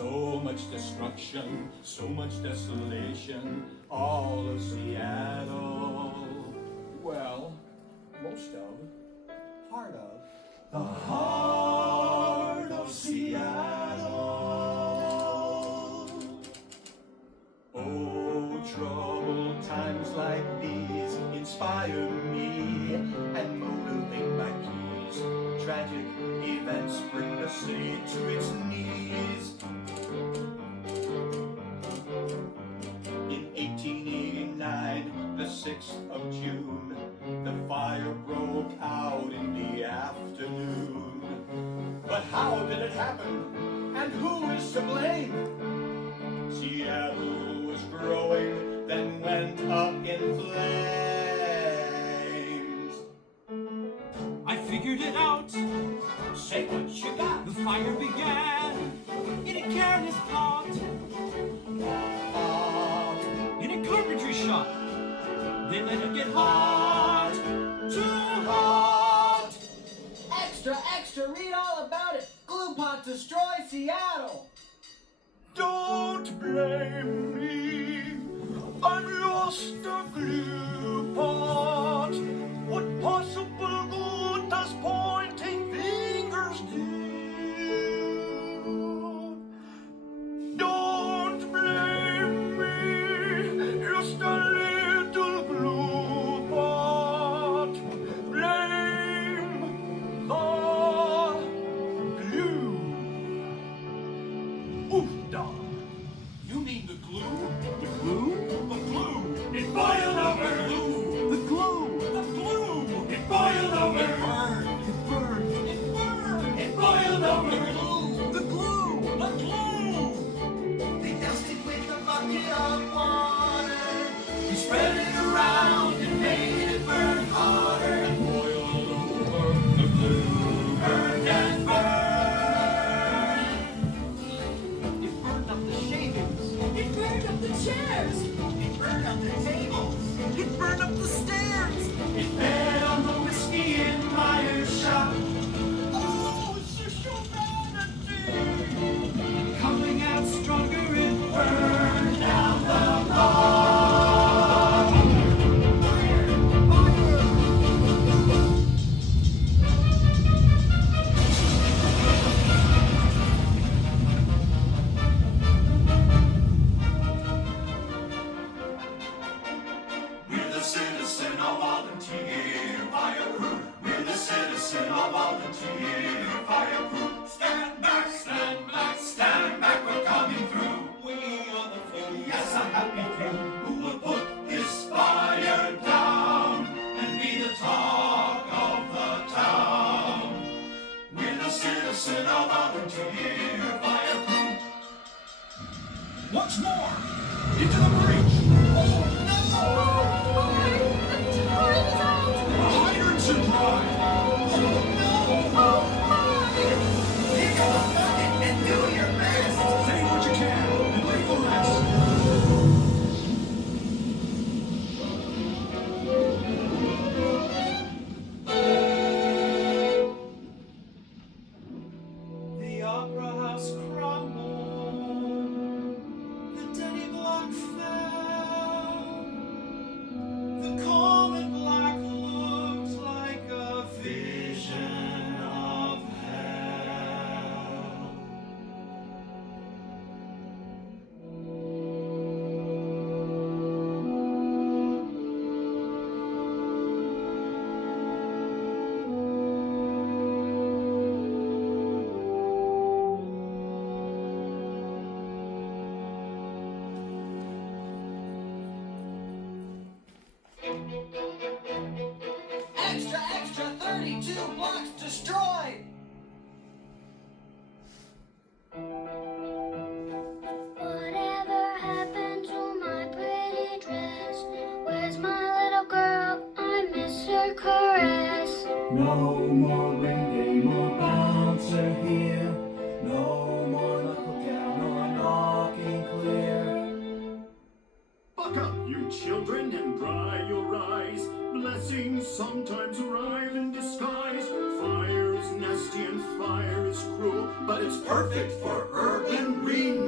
So much destruction, so much desolation, all of Seattle. Well, most of, part of, the heart of Seattle. Oh, troubled times like these inspire me and motivate my keys. Tragic events bring the city to its knees. In 1889, the 6th of June, the fire broke out in the afternoon. But how did it happen? And who is to blame? Seattle was growing, then went up in flames. I figured it out. Say what you got. The fire began in a careless pot, in a carpentry shop. They let it get hot, too hot. Extra, extra, read all about it. Glue pot destroys Seattle. Don't blame me, I'm lost a glue pot. What possible good does pointing fingers do? Don't blame me, just a little glue pot. Blame the glue. Oof-da. You mean the glue? The glue? The glue! It boiled over. The glue! The glue! It boiled over. It burned! It burned! It burned! It boiled over. The glue! The glue! They doused it with a bucket of water. He spread it around and made it burn harder. And boiled over. The glue burned and burned. It burned up the shavings! It burned up the chairs. It burned up the tables! It burned up the stairs! It fed on the whiskey in Meyer's shop. Oh, it's just humanity! Coming out stronger, it burned down the block! Fire! Fire! We're the citizen, all volunteer fire crew. We're the citizen, all volunteer fire crew. Stand back, stand back, stand back, we're coming through. We are the few, yes, a happy few, who will put this fire down and be the talk of the town. We're the citizen, all volunteer fire crew. Once more, into the breach. Hydrants and dry! Pick up a bucket and do your best. Say what you can and leave the rest. The opera house crumbled. The Denny block fell. The comet black looked like a vision of hell. Extra, extra, 32 blocks destroyed. Whatever happened to my pretty dress? Where's my little girl? I miss her caress. No more ring game or bouncer here. No more knuckle down or knocking clear. Buck up, you children, and dry your eyes. Blessings sometimes arrive in disguise. Fire is nasty and fire is cruel, but it's perfect for urban renewal.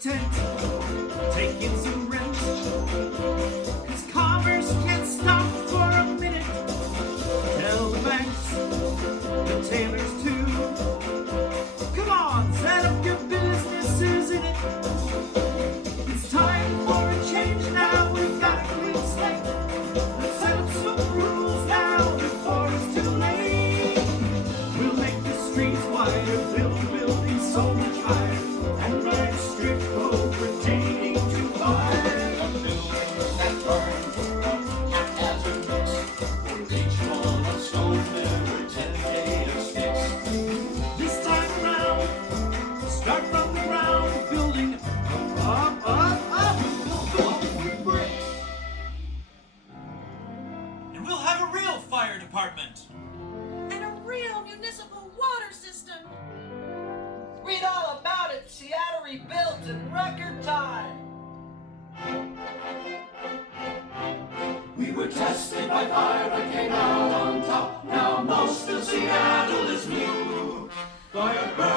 tent, take in some rent, 'cause commerce can't stop for a minute. Tell the banks, the tailors too, come on, set up your businesses in it. It's time for a change now, we've got a clean slate. Let's set up some rules now before it's too late. We'll make the streets wider, build the buildings so much higher, and write a strict code pertaining to fire. Buildings that burn from haphazard mix. For each one of stone there were 10 made of sticks. This time around, start from the ground, building up, with bricks. And we'll have a real fire department. And a real municipal water system. Read all about it. Seattle rebuilt in record time. We were tested by fire but came out on top. Now most of Seattle is new. Fire burn.